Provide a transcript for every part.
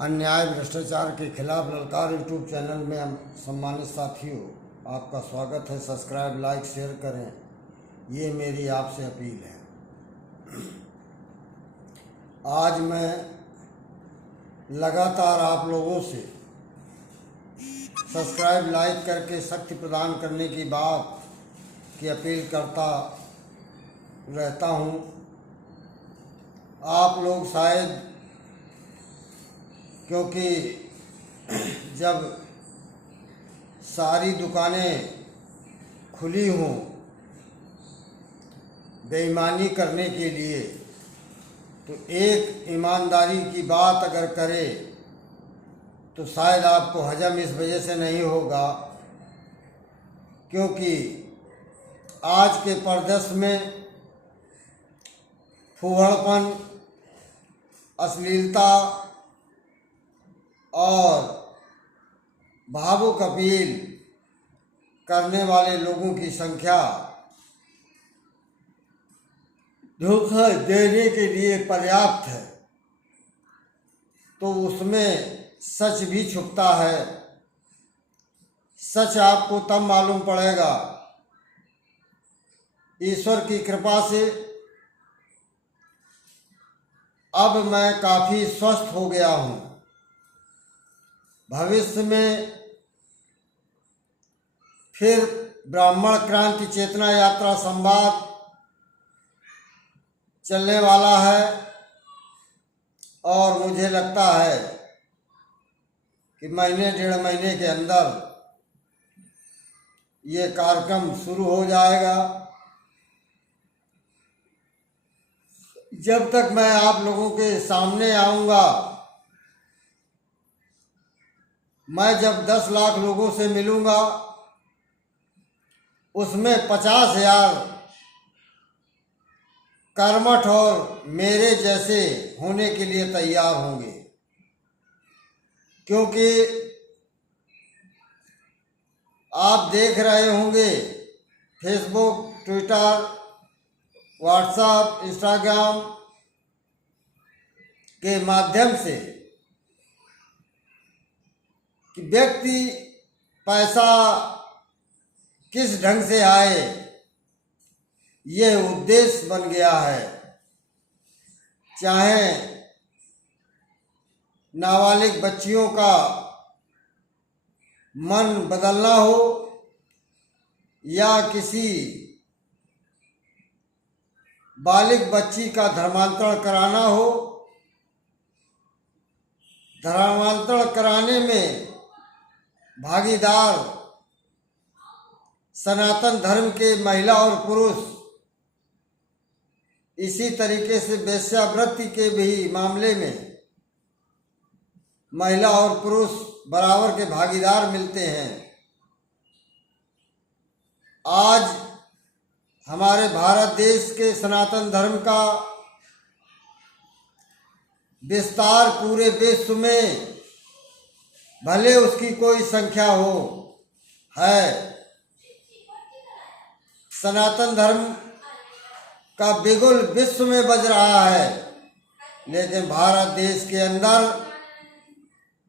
अन्याय भ्रष्टाचार के खिलाफ ललकार यूट्यूब चैनल में हम सम्मानित साथियों आपका स्वागत है। सब्सक्राइब लाइक शेयर करें, ये मेरी आपसे अपील है। आज मैं लगातार आप लोगों से सब्सक्राइब लाइक करके शक्ति प्रदान करने की बात की अपील करता रहता हूँ। आप लोग शायद क्योंकि जब सारी दुकानें खुली हों बेईमानी करने के लिए, तो एक ईमानदारी की बात अगर करे तो शायद आपको हजम इस वजह से नहीं होगा क्योंकि आज के परिदृश्य में फूहड़पन, अश्लीलता और भावुक अपील करने वाले लोगों की संख्या धोखा देने के लिए पर्याप्त है, तो उसमें सच भी छुपता है। सच आपको तब मालूम पड़ेगा। ईश्वर की कृपा से अब मैं काफ़ी स्वस्थ हो गया हूँ। भविष्य में फिर ब्राह्मण क्रांति चेतना यात्रा संवाद चलने वाला है और मुझे लगता है कि महीने डेढ़ महीने के अंदर ये कार्यक्रम शुरू हो जाएगा। जब तक मैं आप लोगों के सामने आऊँगा, मैं जब 10 लाख लोगों से मिलूँगा उसमें 50,000 कर्मठ और मेरे जैसे होने के लिए तैयार होंगे, क्योंकि आप देख रहे होंगे फेसबुक, ट्विटर, व्हाट्सएप, इंस्टाग्राम के माध्यम से कि व्यक्ति पैसा किस ढंग से आए, यह उद्देश्य बन गया है। चाहे नाबालिग बच्चियों का मन बदलना हो या किसी बालिग बच्ची का धर्मांतरण कराना हो, धर्मांतरण कराने में भागीदार सनातन धर्म के महिला और पुरुष, इसी तरीके से वेश्यावृत्ति के भी मामले में महिला और पुरुष बराबर के भागीदार मिलते हैं। आज हमारे भारत देश के सनातन धर्म का विस्तार पूरे विश्व में भले उसकी कोई संख्या हो है, सनातन धर्म का बिगुल विश्व में बज रहा है, लेकिन भारत देश के अंदर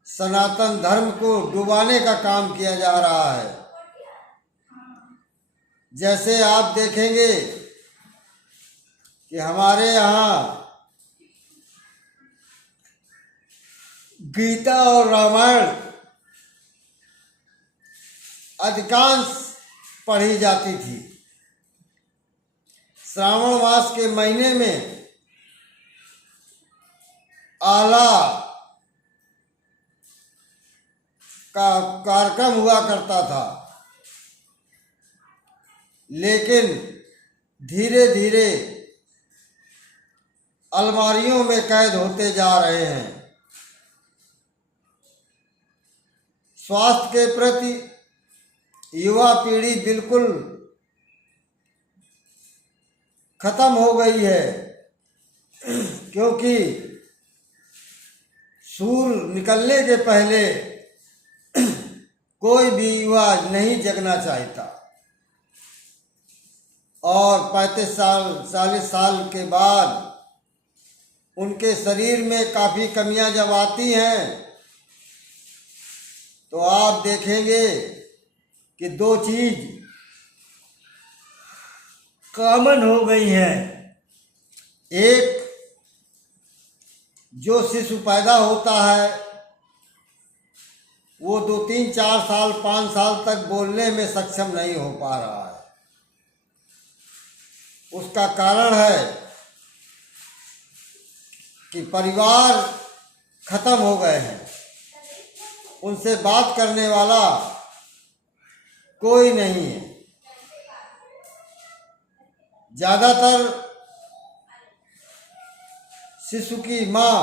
सनातन धर्म को डुबाने का काम किया जा रहा है। जैसे आप देखेंगे कि हमारे यहाँ गीता और रामायण अधिकांश पढ़ी जाती थी। श्रावण मास के महीने में आला का कार्यक्रम हुआ करता था, लेकिन धीरे धीरे अलमारियों में कैद होते जा रहे हैं। स्वास्थ्य के प्रति युवा पीढ़ी बिल्कुल खत्म हो गई है, क्योंकि सूर्य निकलने के पहले कोई भी युवा नहीं जगना चाहता और 35 साल 40 साल के बाद उनके शरीर में काफ़ी कमियां जब आती हैं तो आप देखेंगे कि दो चीज कॉमन हो गई हैं। एक, जो शिशु पैदा होता है वो 2, 3, 4 साल 5 साल तक बोलने में सक्षम नहीं हो पा रहा है। उसका कारण है कि परिवार खत्म हो गए हैं, उनसे बात करने वाला कोई नहीं है। ज्यादातर शिशु की माँ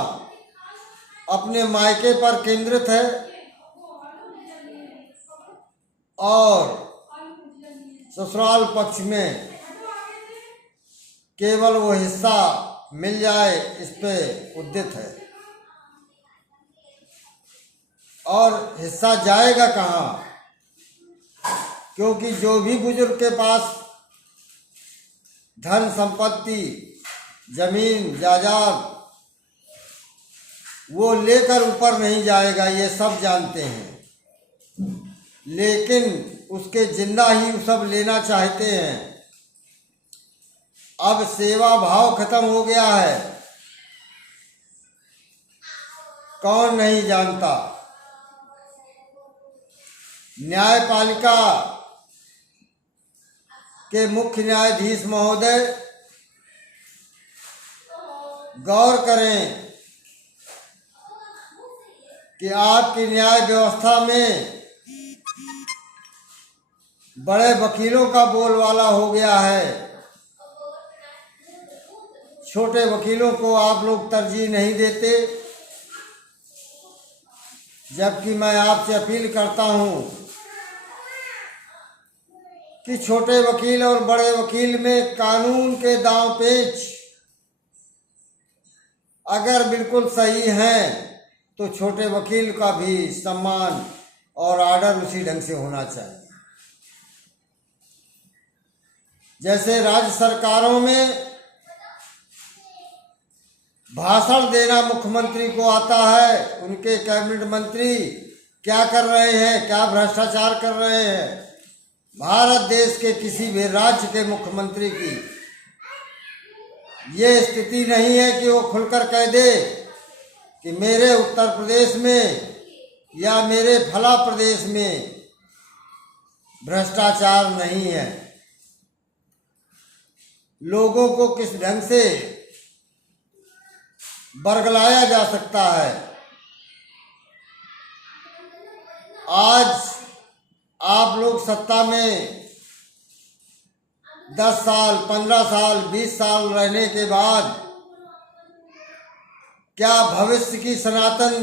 अपने मायके पर केंद्रित है और ससुराल पक्ष में केवल वो हिस्सा मिल जाए इस पे उद्यत है। और हिस्सा जाएगा कहाँ? क्योंकि जो भी बुजुर्ग के पास धन संपत्ति जमीन जायदाद वो लेकर ऊपर नहीं जाएगा, ये सब जानते हैं, लेकिन उसके जिंदा ही वो सब लेना चाहते हैं। अब सेवा भाव खत्म हो गया है, कौन नहीं जानता। न्यायपालिका के मुख्य न्यायाधीश महोदय गौर करें कि आपकी न्याय व्यवस्था में बड़े वकीलों का बोलबाला हो गया है। छोटे वकीलों को आप लोग तरजीह नहीं देते, जबकि मैं आपसे अपील करता हूं कि छोटे वकील और बड़े वकील में कानून के दांव पेच अगर बिल्कुल सही हैं तो छोटे वकील का भी सम्मान और आर्डर उसी ढंग से होना चाहिए। जैसे राज्य सरकारों में भाषण देना मुख्यमंत्री को आता है, उनके कैबिनेट मंत्री क्या कर रहे हैं, क्या भ्रष्टाचार कर रहे हैं। भारत देश के किसी भी राज्य के मुख्यमंत्री की ये स्थिति नहीं है कि वो खुलकर कह दे कि मेरे उत्तर प्रदेश में या मेरे फला प्रदेश में भ्रष्टाचार नहीं है। लोगों को किस ढंग से बरगलाया जा सकता है। आज आप लोग सत्ता में 10 साल 15 साल 20 साल रहने के बाद क्या भविष्य की सनातन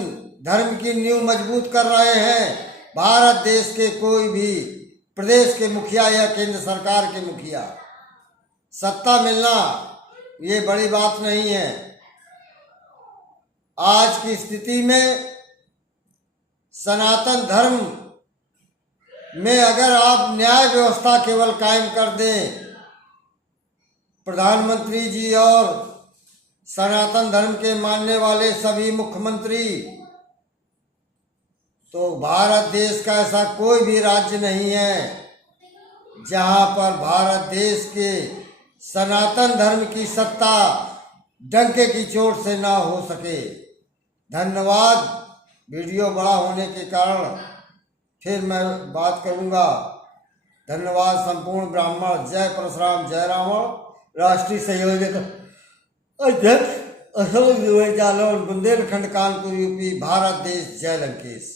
धर्म की नींव मजबूत कर रहे हैं? भारत देश के कोई भी प्रदेश के मुखिया या केंद्र सरकार के मुखिया। सत्ता मिलना ये बड़ी बात नहीं है। आज की स्थिति में सनातन धर्म में अगर आप न्याय व्यवस्था केवल कायम कर दें, प्रधानमंत्री जी और सनातन धर्म के मानने वाले सभी मुख्यमंत्री, तो भारत देश का ऐसा कोई भी राज्य नहीं है जहां पर भारत देश के सनातन धर्म की सत्ता डंके की चोट से ना हो सके। धन्यवाद। वीडियो बड़ा होने के कारण फिर मैं बात करूंगा। धन्यवाद। संपूर्ण ब्राह्मण। जय परशुराम जय रावण। राष्ट्रीय संयोजक अध्यक्ष अशोक जालौन, बुंदेलखंड, कानपुर, यूपी। भारत देश। जय लंकेश।